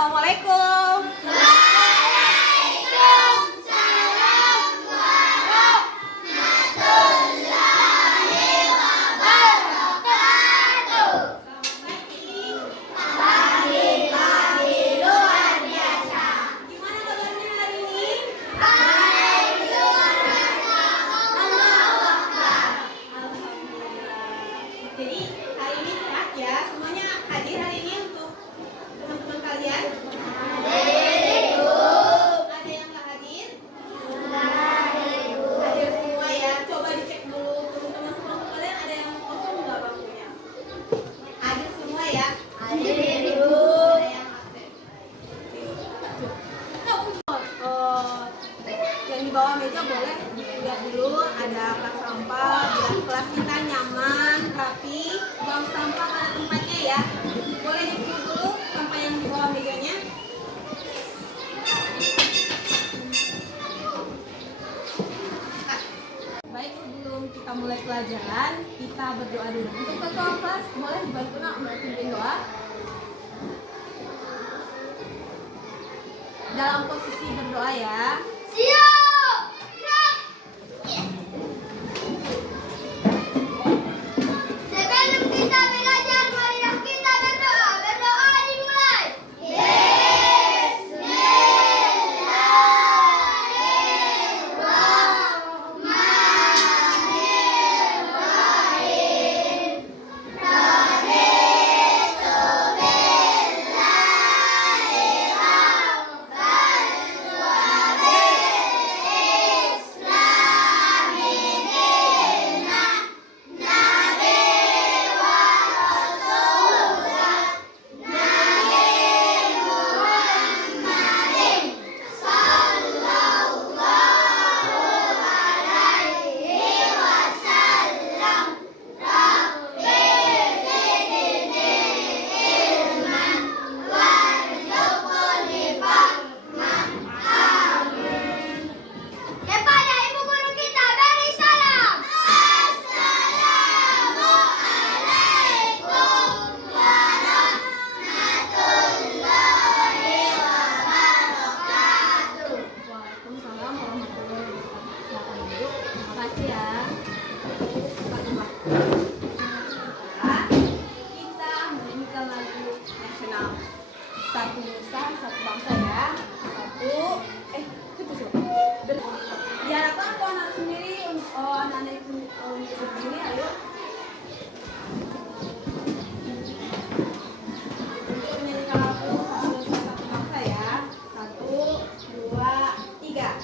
Assalamualaikum. Waalaikumsalam warahmatullahi wabarakatuh. Pagi luar biasa. Gimana kabarnya hari ini? Baik luar biasa. Allahu Akbar. Alhamdulillah. Jadi hari ini sehat ya. Semuanya hadir hari ini untuk teman-teman kalian. Ada yang nggak hadir? Hadir semua ya. Coba dicek dulu teman-teman sekelompok kalian ada yang kosong nggak bangkunya? Hadir semua ya. Hadir, Ada Bu. yang absen. Yang di bawah meja boleh dilihat dulu ada rak sampah biar kelas kita nyaman, rapi, buang sampah pada tempatnya ya. Boleh dipungut dulu sampah yang di bawah mejanya. Baik, sebelum kita mulai pelajaran, kita berdoa dulu. Untuk ketua kelas, boleh dibantu nak pimpin doa. Dalam posisi berdoa ya. Siap. Gerak. Sebelum kita belajar, marilah kita berdoa. Berdoa dimulai. Bismillahirrahmanirrahim. Kepada ibu guru kita beri salam. Assalamualaikum warahmatullahi wabarakatuh. Waalaikumsalam warahmatullahi wabarakatuh. Silakan duduk. Terima kasih ya. Kita menyanyikan lagu nasional. Satu nusa, satu bangsa ya. Itu coba. Diharapkan untuk anak sendiri, anak-anak sendiri, ayo. Untuk menyanyikan lagu satu nusa, satu bangsa ya. 1, 2, 3.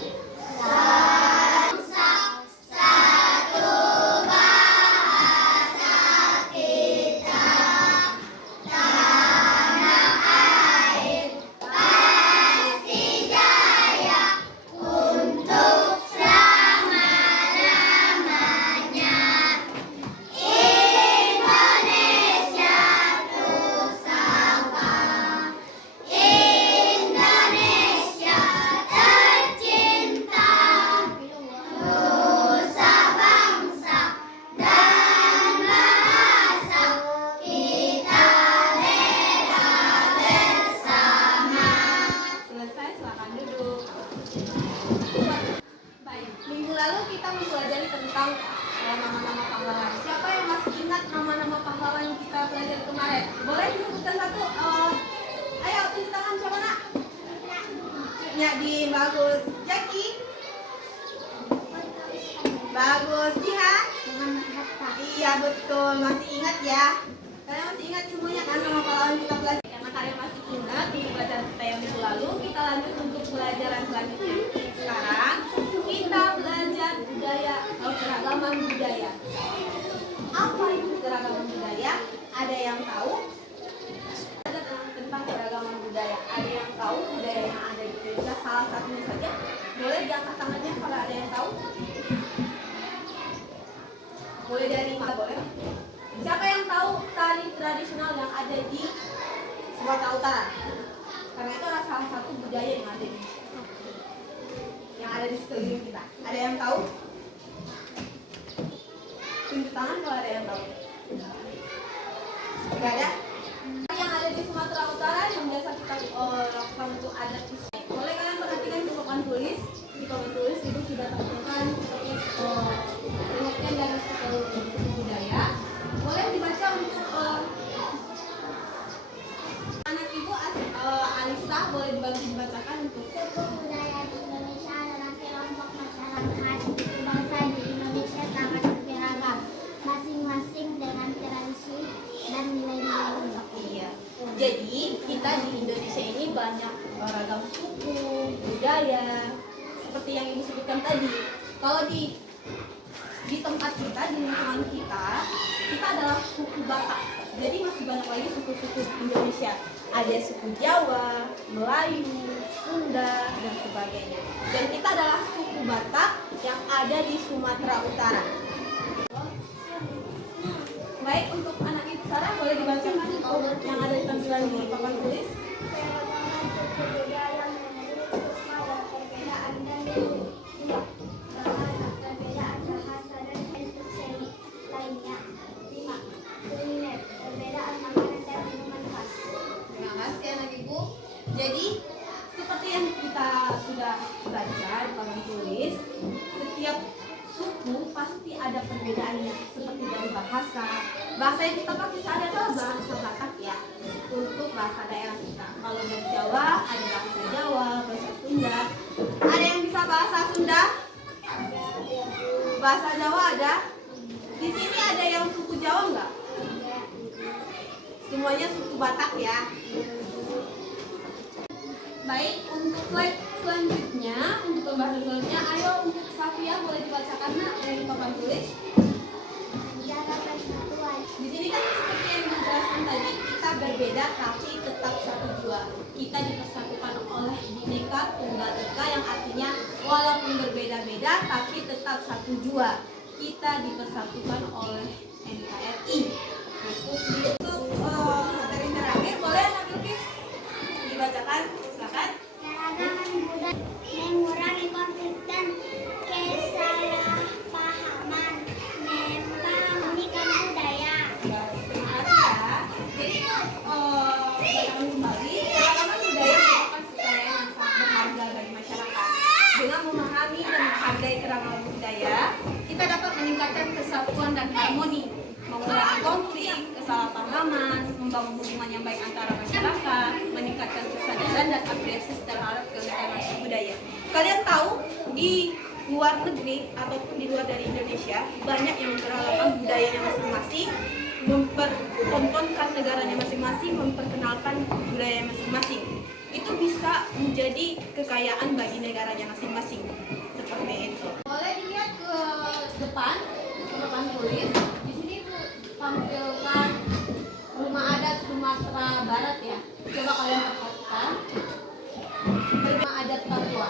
Bangsa satu bahasa kita, tanah air pasti jaya untuk selama-lamanya. Indonesia Nusantara, Indonesia tercinta, nusa bangsa dan bahasa kita bela bersama. Selesai, silakan duduk. Baik, minggu lalu kita mempelajari tentang nama-nama pahlawan. Siapa yang masih ingat nama-nama pahlawan yang kita pelajari kemarin? Boleh disebutkan satu? Ayo, tunjuk tangan siapa nak? Nyadi, bagus. Jaki? Bagus. Jihan? Iya betul, masih ingat ya? Kalian masih ingat semuanya kan nama pahlawan kita pelajari? Karena kalian masih ingat di pelajaran kita yang minggu lalu, kita lanjut untuk pelajaran selanjutnya. Sekarang kita belajar budaya atau keragaman budaya. Apa itu keragaman budaya? Ada yang tahu? Belajar tentang keragaman budaya. Ada yang tahu budaya yang ada di Indonesia? Salah satunya saja. Boleh diangkat tangannya kalau ada yang tahu? Boleh dari mana? Boleh? Siapa yang tahu tari tradisional yang ada di Sumatera Utara? Karena itu adalah salah satu budaya yang ada di sekeliling kita. Ada yang tahu? Tunjuk tangan kalau ada yang tahu. Gak ada? Yang ada di Sumatera Utara yang biasa kita kita lakukan untuk adat istiadat. Boleh kalian perhatikan di papan tulis. Di papan tulis itu sudah tertuliskan seperti pengertian dari suku budaya. Boleh dibaca untuk anak ibu Alisa, boleh dibantu dibacakan untuk Suku budaya di Indonesia adalah kelompok masyarakat suku bangsa di Indonesia sangat beragam, masing-masing dengan tradisi dan nilai-nilai. iya. Jadi kita di Indonesia ini banyak beragam suku, budaya, seperti yang ibu sebutkan tadi. Kalau di tempat kita, di lingkungan kita adalah suku Batak. Jadi masih banyak lagi suku-suku di Indonesia. Ada suku Jawa, Melayu, Sunda, dan sebagainya. Dan kita adalah suku Batak yang ada di Sumatera Utara. Baik, untuk anak ibu Sarah boleh dibacakan yang ada di tampilan di papan tulis. Kelompok suku budaya memiliki stigma dan perbedaan dan dua perbedaan bahasa dan bentuk seni lainnya. 5. Kuliner, perbedaan makanan dan minuman khas. Terima kasih anak ibu. Jadi seperti yang kita sudah baca di papan tulis, setiap suku pasti ada perbedaannya. Seperti dari bahasa yang kita pakai sehari adalah bahasa Batak ya. Untuk bahasa daerah kita. Kalau dari Jawa ada bahasa Jawa, bahasa Sunda. Ada yang bisa bahasa Sunda? Bahasa Jawa ada. Di sini ada yang suku Jawa enggak? Semuanya suku Batak ya. Baik, untuk slide selanjutnya, untuk pembahasan selanjutnya, ayo untuk Safia boleh dibacakan dari papan tulis. Menjaga persatuan. Di sini kan seperti yang dijelaskan tadi, kita berbeda tapi tetap satu jua. Kita dipersatukan oleh Bhinneka Tunggal Ika yang artinya walaupun berbeda-beda tapi tetap satu jua. Kita dipersatukan oleh NKRI. Untuk materi terakhir boleh Anak Bilkis dibacakan, silakan. Keragaman budaya mengurangi konflik dan kesalahpahaman, membangunkan budaya. Terima kasih ya. Jadi bacakan kembali, keragaman budaya merupakan kekayaan yang sangat berharga bagi masyarakat. Dengan memahami dan menghargai keragaman budaya, kita dapat meningkatkan kesatuan dan harmoni, mengurangi konflik, kesalahpahaman, membangun hubungan yang baik antara masyarakat, meningkatkan kesadaran dan apresiasi terhadap keunikan budaya. Kalian tahu di luar negeri ataupun di luar dari Indonesia banyak yang memperkenalkan budayanya masing-masing, mempertontonkan negaranya masing-masing, memperkenalkan budaya masing-masing. Itu bisa menjadi kekayaan bagi negaranya masing-masing. Seperti itu. Boleh dilihat ke depan tulis. Di sini tampilkan rumah adat Sumatera Barat ya. Coba kalian perhatikan. Rumah adat Papua.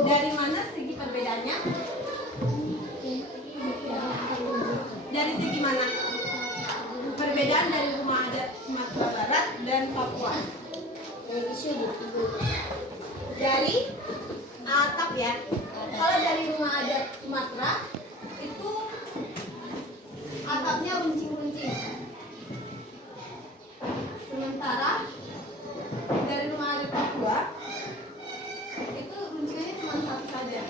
Dari mana segi perbedaannya? Dari segi mana? Perbedaan dari rumah adat Sumatera Barat dan Papua. Dari atap ya. Kalau dari rumah adat Sumatera itu atapnya runcing-runcing. Sementara dari rumah adat Papua itu runcingannya cuma satu saja.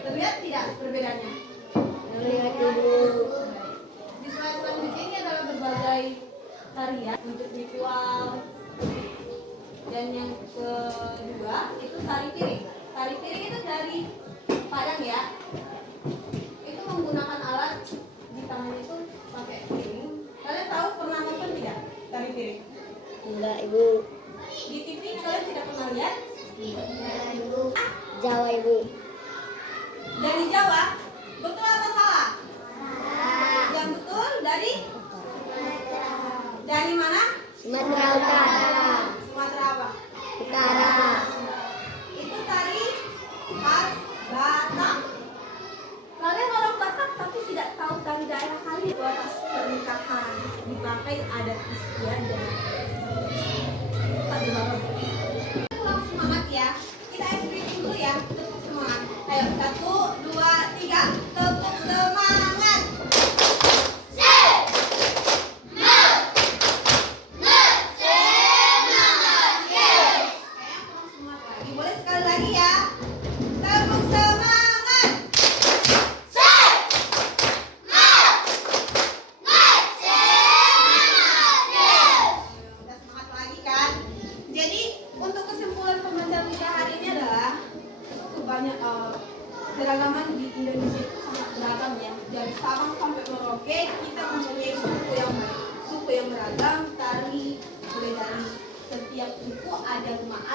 Terlihat tidak perbedaannya? Terlihat dulu. Di slide selanjutnya ini adalah berbagai tarian untuk ritual. Dan yang kedua itu tari piring. Tari piring itu dari Padang ya. Itu menggunakan alat di tangan itu pakai piring. Kalian tahu pernah nonton tidak tari piring? Enggak, Ibu. Di TV kalian tidak pernah lihat? Enggak, Ibu. Jawa, Ibu. Dari Jawa, betul atau salah? Salah. Yang betul dari mana? Sumatera Utara. Sumatera apa? Utara. Itu tari khas Batak. Kalian orang Batak tapi tidak tahu tari daerah kalian. Atas pernikahan dipakai adat istiadat. Pada bapak. Kurang semangat ya. Kita SPP dulu ya. Tepuk semangat. Ayo 1, 2, 3. Tepuk semangat.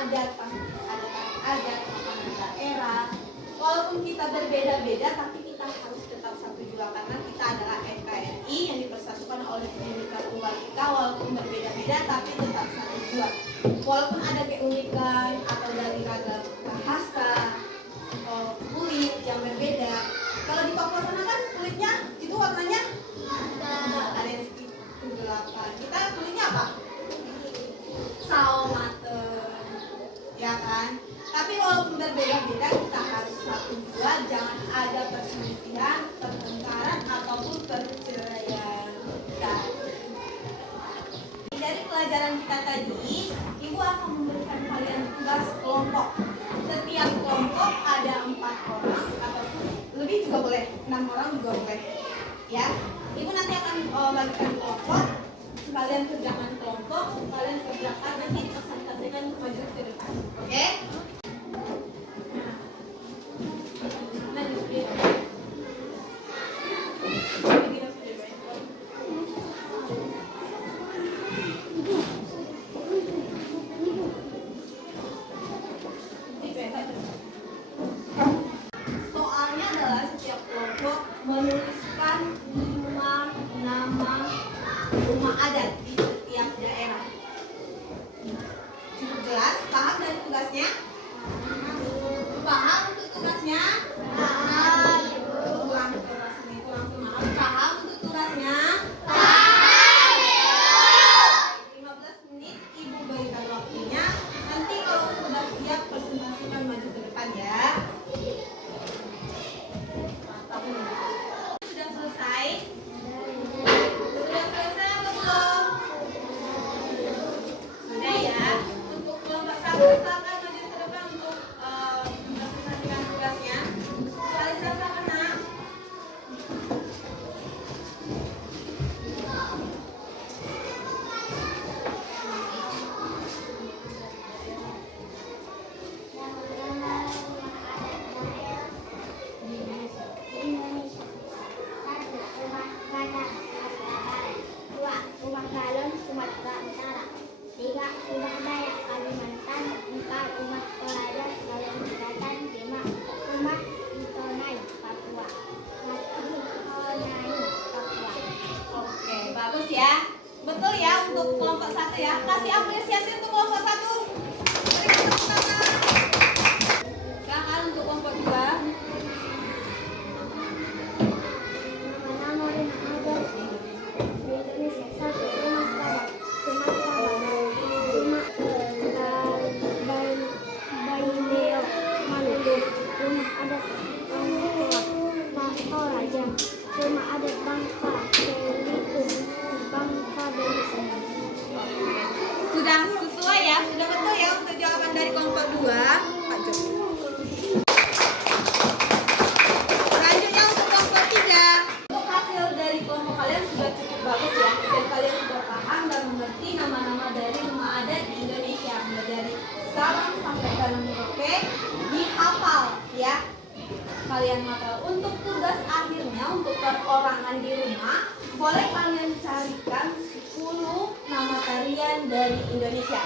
adat, pasti ada tari adat, makanan daerah. Walaupun kita berbeda-beda, tapi kita harus tetap satu jua karena kita adalah NKRI yang dipersatukan oleh Bhinneka Tunggal Ika. Walaupun berbeda-beda, tapi tetap satu jua. Walaupun ada keunikan atau dari ragam bahasa, kulit yang berbeda. Kalau di Papua sana kan kulitnya itu warnanya ada yang kegelapan. Kita kulitnya apa? Sawo mateng, ya kan? Tapi walaupun berbeda-beda, kita harus satu jua. Jangan ada perselisihan, pertengkaran ataupun perceraian. Dari pelajaran kita tadi, Ibu akan memberikan kalian tugas kelompok. Setiap kelompok ada 4 orang ataupun lebih juga boleh, 6 orang juga boleh. Ya, Ibu nanti akan bagikan kelompok. Kalian kerjakan kelompok, kalian kerjakan nanti dipresentasikan maju ke depan. Oke? Soalnya adalah setiap kelompok menuliskan 5 nama rumah adat di setiap daerah. Cukup jelas? Paham dari tugasnya? Paham untuk tugasnya? Paham. Ulang tugasnya itu langsung maaf. Paham untuk tugasnya? Paham. 15 menit Ibu berikan waktunya. Nanti kalau sudah siap presentasikan maju ke depan ya. Sudah selesai? Sudah selesai apa belum? Sudah ya. Untuk kelompok 1 silakan maju ke depan untuk mempresentasikan tugasnya. Alisa silakan nak. Umat Balon Sumatera Utara. 3. Umat Dayak Kalimantan. 4. Umat Toraja Sulawesi Selatan. 5. Umat Itonai Papua. 6. Honai Papua. Oke, bagus ya. Betul ya untuk kelompok 1 ya. Kasih apresiasi untuk kelompok 1. Berikan tepuk tangan. Silakan untuk kelompok 2. Nama-nama rumah adat di Indonesia. 1. Rumah Badak Sumatera Barat. 5. Baileo Maluku. Rumah adat Bangka Toraja. Rumah adat Bangka Belitung. Bangka Belitung. Sudah sesuai ya? Sudah betul ya untuk jawaban dari kelompok 2? Pak Joko. Selanjutnya untuk kelompok 3. Untuk hasil dari kelompok kalian sudah cukup bagus ya. Dan kalian sudah paham dan mengerti nama-nama dari rumah adat di Indonesia. Mulai dari Sabang sampai Dalam Merauke dihafal ya. Kalian hafal. Untuk tugas akhirnya untuk perorangan di rumah, boleh kalian carikan 10 nama tarian dari Indonesia.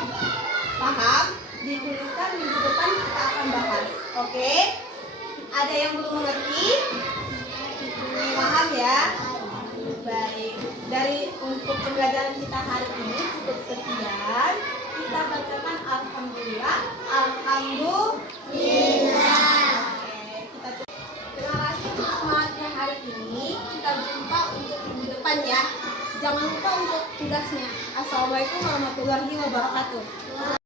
Paham? Dituliskan minggu depan kita akan bahas. Oke? Ada yang belum mengerti? Paham ya? Baik. Dari untuk pembelajaran kita hari ini cukup sekian. Kita bacakan alhamdulillah. Alhamdulillah. Oke, terima kasih untuk semangatnya hari ini. Kita jumpa untuk minggu depan ya. Jangan lupa untuk tugasnya. Assalamualaikum warahmatullahi wabarakatuh.